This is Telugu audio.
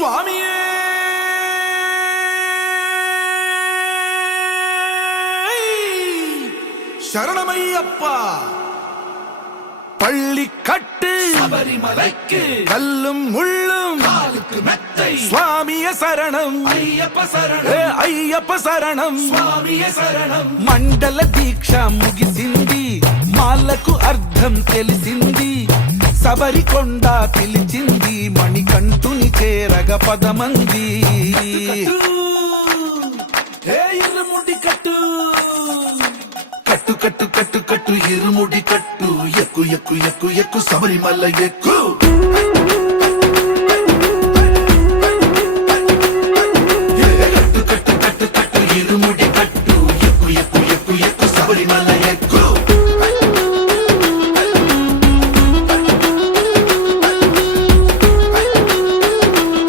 சுவாமியே சரணமையப்பா. பள்ளி கட்டு சபரிமலைக்கு கல்லும் முள்ளும் காலுக்கு மெத்தை சுவாமிய சரணம் ஐயப்ப சரணம் అయ్యప్ప శరణం స్వామియ శరణం. మండల దీక్ష ముగిసింది, మాలకు అర్థం తెలిసింది, శబరికొండ పిలిచింది, మణికంఠుని చేరగ పదమంది. ఇరుముడి కట్టు కట్టు కట్టు కట్టు కట్టు ఇరుముడి కట్టు, ఎక్కు ఎక్కు ఎక్కు ఎక్కు శబరిమల ఎక్కు.